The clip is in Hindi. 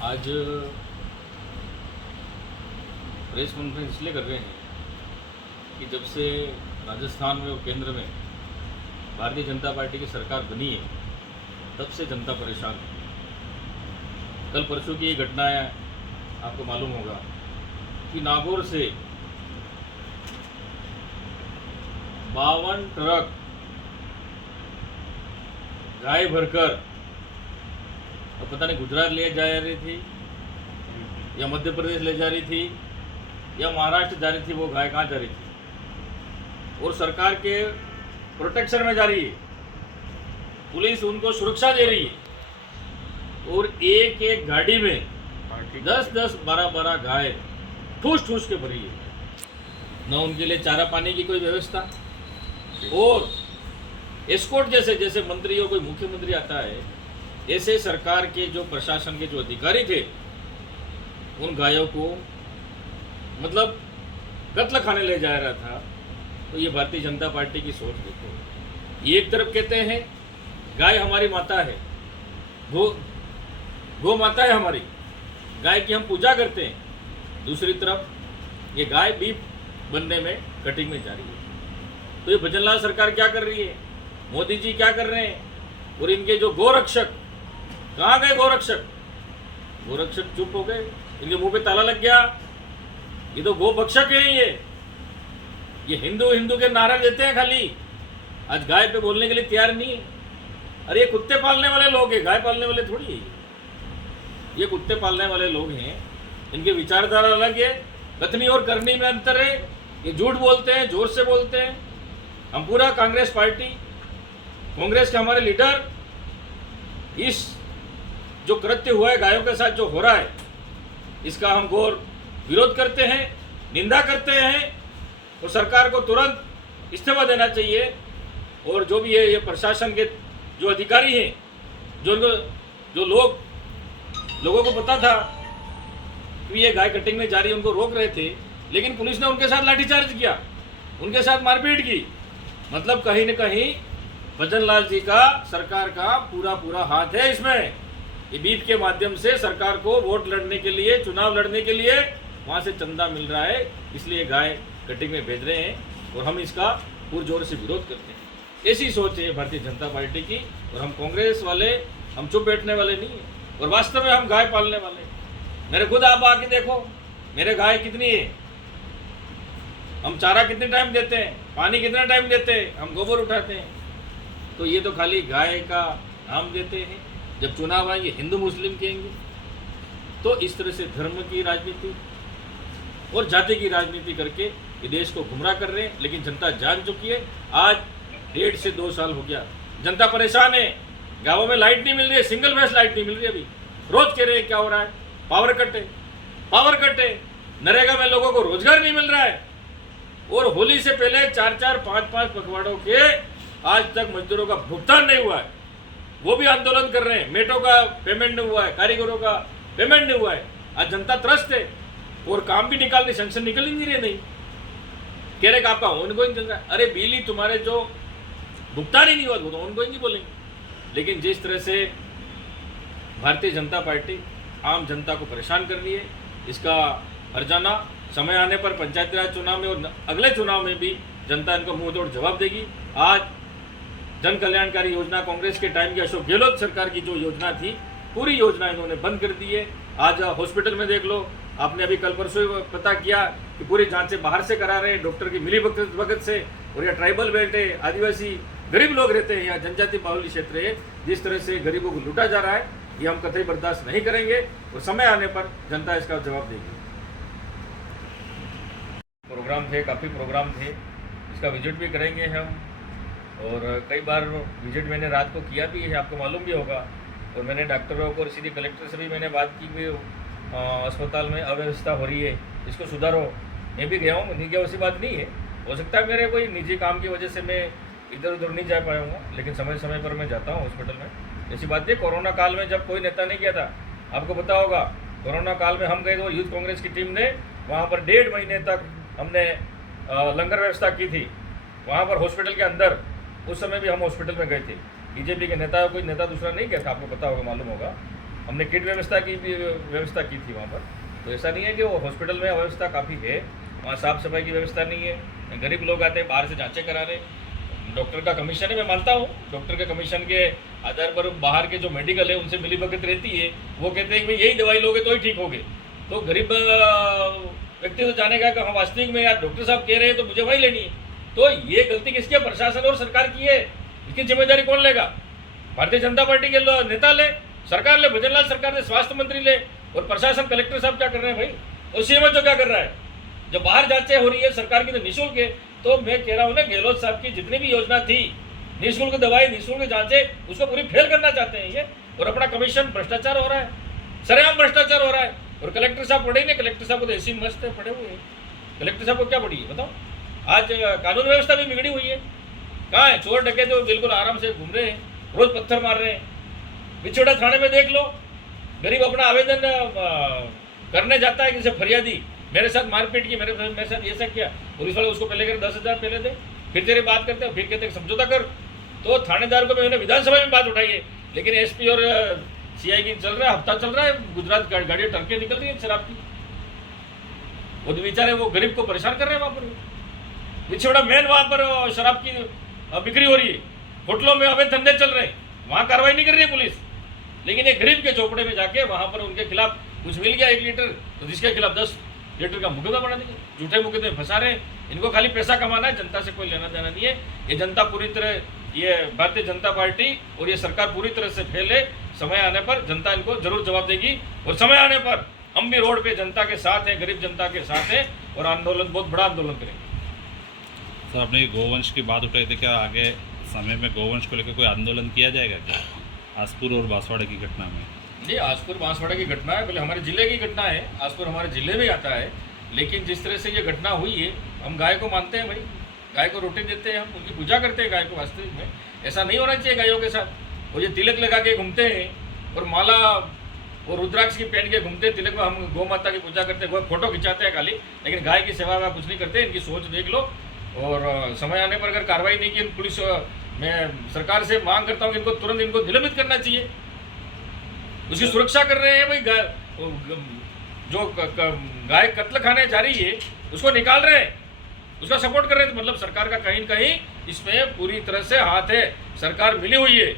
आज प्रेस कॉन्फ्रेंस इसलिए कर रहे हैं कि जब से राजस्थान में और केंद्र में भारतीय जनता पार्टी की सरकार बनी है तब से जनता परेशान है। कल परसों की ये घटना है, आपको मालूम होगा कि नागौर से 52 ट्रक गाय भरकर और पता नहीं गुजरात ले जा रही थी या मध्य प्रदेश ले जा रही थी या महाराष्ट्र जा रही थी। वो गाय कहाँ जा रही थी और सरकार के प्रोटेक्शन में जा रही है, पुलिस उनको सुरक्षा दे रही है और एक एक गाड़ी में 10-10, 12-12 गाय ठूस ठूस के भरी है। न उनके लिए चारा पानी की कोई व्यवस्था, और एस्कॉर्ट जैसे मंत्रियों कोई मुख्यमंत्री आता है, ऐसे सरकार के जो प्रशासन के जो अधिकारी थे उन गायों को मतलब कत्ल खाने ले जा रहा था। तो ये भारतीय जनता पार्टी की सोच देखो। एक तरफ कहते हैं गाय हमारी माता है, गो माता है हमारी, गाय की हम पूजा करते हैं, दूसरी तरफ ये गाय बीफ बनने में कटिंग में जा रही है। तो ये भजनलाल सरकार क्या कर रही है, मोदी जी क्या कर रहे हैं, और इनके जो गोरक्षक कहाँ गए? गोरक्षक चुप हो गए, इनके मुंह पे ताला लग गया। ये तो गोभक्षक है, ये हिंदू के नारा देते हैं खाली, आज गाय पे बोलने के लिए तैयार नहीं है। अरे ये कुत्ते पालने वाले लोग हैं, गाय पालने वाले थोड़ी है। ये कुत्ते पालने वाले लोग हैं, इनके विचारधारा अलग है, कथनी और करनी में अंतर है। ये झूठ बोलते हैं, जोर से बोलते हैं। हम पूरा कांग्रेस पार्टी, कांग्रेस के हमारे लीडर इस जो कृत्य हुआ है गायों के साथ जो हो रहा है, इसका हम घोर विरोध करते हैं, निंदा करते हैं और सरकार को तुरंत इस्तीफा देना चाहिए। और जो भी है ये प्रशासन के जो अधिकारी हैं, जो लोगों को पता था कि ये गाय कटिंग में जा रही है, उनको रोक रहे थे, लेकिन पुलिस ने उनके साथ लाठीचार्ज किया, उनके साथ मारपीट की। मतलब कहीं न कहीं भजनलाल जी का, सरकार का पूरा हाथ है इसमें। ये बीफ के माध्यम से सरकार को वोट लड़ने के लिए, चुनाव लड़ने के लिए वहाँ से चंदा मिल रहा है, इसलिए गाय कटिंग में भेज रहे हैं और हम इसका पुरजोर से विरोध करते हैं। ऐसी सोच है भारतीय जनता पार्टी की, और हम कांग्रेस वाले हम चुप बैठने वाले नहीं हैं, और वास्तव में हम गाय पालने वाले हैं। मेरे खुद आप आके देखो मेरे गाय कितनी है, हम चारा कितने टाइम देते हैं, पानी कितना टाइम देते हैं, हम गोबर उठाते हैं। तो ये तो खाली गाय का नाम देते हैं, जब चुनाव आएंगे हिंदू मुस्लिम कहेंगे। तो इस तरह से धर्म की राजनीति और जाति की राजनीति करके ये देश को गुमराह कर रहे हैं, लेकिन जनता जान चुकी है। आज 1.5 से 2 साल हो गया, जनता परेशान है। गाँवों में लाइट नहीं मिल रही है, सिंगल फेस लाइट नहीं मिल रही अभी। रोज कह रहे हैं क्या हो रहा है, पावर कट है। नरेगा में लोगों को रोजगार नहीं मिल रहा है, और होली से पहले 4-4, 5-5 पखवाड़ों के आज तक मजदूरों का भुगतान नहीं हुआ है। वो भी आंदोलन कर रहे हैं, मेटों का पेमेंट नहीं हुआ है, कारीगरों का पेमेंट नहीं हुआ है। आज जनता त्रस्त है और काम भी निकालने, सेंक्शन निकल ही नहीं रहे। नहीं कह रहे कि आपका ऑनगोइंग चल रहा है। अरे बिजली तुम्हारे जो भुगतान ही नहीं हुआ वो तो ऑनगोइंग ही बोलेंगे। लेकिन जिस तरह से भारतीय जनता पार्टी आम जनता को परेशान कर रही है, इसका हर्जाना समय आने पर पंचायती राज चुनाव में और अगले चुनाव में भी जनता इनको मुंह तोड़ जवाब देगी। आज जन कल्याणकारी योजना कांग्रेस के टाइम की अशोक गहलोत सरकार की जो योजना थी, पूरी योजना इन्होंने बंद कर दी है। आज हॉस्पिटल में देख लो, आपने अभी कल परसों पता किया कि पूरी जांचें बाहर से करा रहे हैं, डॉक्टर की मिली भगत से। और यह ट्राइबल बेल्ट है, आदिवासी गरीब लोग रहते हैं, यहाँ जनजाति बाहुल्य क्षेत्र है। जिस तरह से गरीबों को लूटा जा रहा है, ये हम कतई बर्दाश्त नहीं करेंगे और समय आने पर जनता इसका जवाब देगी। प्रोग्राम थे, काफ़ी प्रोग्राम थे, इसका विजिट भी करेंगे हम, और कई बार विजिट मैंने रात को किया भी है, आपको मालूम भी होगा। और मैंने डॉक्टरों को और सीधी कलेक्टर से भी मैंने बात की कि अस्पताल में अव्यवस्था हो रही है, इसको सुधारो। मैं भी गया हूँ, नहीं गया वैसी बात नहीं है, हो सकता है मेरे कोई निजी काम की वजह से मैं इधर उधर नहीं जा पाया हूँ, लेकिन समय समय पर मैं जाता हूँ हॉस्पिटल में। ऐसी बात है, कोरोना काल में जब कोई नेता नहीं गया था, आपको पता होगा, कोरोना काल में हम गए तो यूथ कांग्रेस की टीम ने वहाँ पर 1.5 महीने तक हमने लंगर व्यवस्था की थी वहाँ पर हॉस्पिटल के अंदर। उस समय भी हम हॉस्पिटल में गए थे, बीजेपी के नेता, कोई नेता दूसरा नहीं गया था, आपको पता होगा, मालूम होगा। हमने किट व्यवस्था की भी व्यवस्था की थी वहाँ पर। तो ऐसा नहीं है कि वो हॉस्पिटल में अव्यवस्था काफ़ी है, वहाँ साफ़ सफाई की व्यवस्था नहीं है, गरीब लोग आते हैं बाहर से जांचें कराने। डॉक्टर का कमीशन है, मैं मानता हूँ डॉक्टर के कमीशन के आधार पर बाहर के जो मेडिकल है उनसे मिलीभगत रहती है। वो कहते हैं कि भाई यही दवाई लोगे तो ही ठीक होगे। तो गरीब व्यक्ति तो जानेगा कि हाँ वास्तविक में यार डॉक्टर साहब कह रहे हैं तो मुझे वही लेनी है। तो ये गलती किसकी है? प्रशासन और सरकार की है। इसकी जिम्मेदारी कौन लेगा? भारतीय जनता पार्टी के नेता ले, सरकार ले, भजन लाल सरकार ले, स्वास्थ्य मंत्री ले, और प्रशासन कलेक्टर साहब क्या कर रहे हैं भाई? और सीएम जो क्या कर रहा है? जब बाहर जांचें हो रही है सरकार की तो निःशुल्क है। तो मैं कह रहा हूँ ना, गहलोत साहब की जितनी भी योजना थी, निःशुल्क दवाई, निःशुल्क जांचें, उसको पूरी फेल करना चाहते हैं ये। और अपना कमीशन भ्रष्टाचार हो रहा है, सरेआम भ्रष्टाचार हो रहा है। और कलेक्टर साहब पढ़े ही नहीं, कलेक्टर साहब को तो ऐसी मस्त है पढ़े हुए हैं। कलेक्टर साहब को क्या पड़ी है बताओ? आज कानून व्यवस्था भी बिगड़ी हुई है। कहाँ है? चोर डकैते तो बिल्कुल आराम से घूम रहे हैं, रोज पत्थर मार रहे हैं। बिछोड़ा थाने में देख लो, गरीब अपना आवेदन करने जाता है, किसी फरियादी मेरे साथ मारपीट की, मेरे साथ ये सब किया, पुलिस वाले उसको पहले कर 10,000 पहले दे, फिर तेरी बात करते हैं, फिर कहते हैं समझौता कर। तो थानेदार को मैंने विधानसभा में बात उठाई है, लेकिन एसपी और सीआई की चल रहा है, हफ्ता चल रहा है, गुजरात गाड़ियाँ टरके निकल रही है शराब की। वो तो बेचारे वो गरीब को परेशान कर रहे हैं वहाँ पर। बिछोड़ा मेन वहाँ पर शराब की बिक्री हो रही है, होटलों में अवैध धंधे चल रहे हैं, वहाँ कार्रवाई नहीं कर रही है पुलिस। लेकिन एक गरीब के झोपड़े में जाके वहाँ पर उनके खिलाफ कुछ मिल गया 1 लीटर, तो जिसके खिलाफ 10 लीटर का मुकदमा बना देंगे। झूठे मुकदमे फंसा रहे हैं। इनको खाली पैसा कमाना है, जनता से कोई लेना देना नहीं है। ये जनता पूरी तरह, ये भारतीय जनता पार्टी और ये सरकार पूरी तरह से फेल है। समय आने पर जनता इनको जरूर जवाब देगी, और समय आने पर हम भी रोड पे जनता के साथ हैं, गरीब जनता के साथ हैं, और आंदोलन, बहुत बड़ा आंदोलन करेंगे। सर, आपने गोवंश की बात उठाई थी, क्या आगे समय में गोवंश को लेकर कोई आंदोलन किया जाएगा क्या आसपुर और बांसवाड़ा की घटना में? नहीं, आसपुर बांसवाड़ा की घटना है, पहले हमारे जिले की घटना है। आसपुर हमारे जिले में आता है, लेकिन जिस तरह से ये घटना हुई है, हम गाय को मानते हैं भाई, गाय को रोटी देते हैं, हम उनकी पूजा करते हैं गाय को। वास्तविक में ऐसा नहीं होना चाहिए गायों के साथ। और ये तिलक लगा के घूमते हैं, और माला और रुद्राक्ष की पहन के घूमते हैं, तिलक में हम गौ माता की पूजा करते हैं, फोटो खिंचाते हैं खाली, लेकिन गाय की सेवा में कुछ नहीं करते। इनकी सोच देख लो। और समय आने पर अगर कार्रवाई नहीं की पुलिस, मैं सरकार से मांग करता हूँ कि इनको तुरंत इनको निलंबित करना चाहिए। उसकी सुरक्षा कर रहे हैं भाई, जो गाय कत्ल खाने जा रही है उसको निकाल रहे हैं, उसका सपोर्ट कर रहे हैं। तो मतलब सरकार का कहीं न कहीं इसमें पूरी तरह से हाथ है, सरकार मिली हुई है।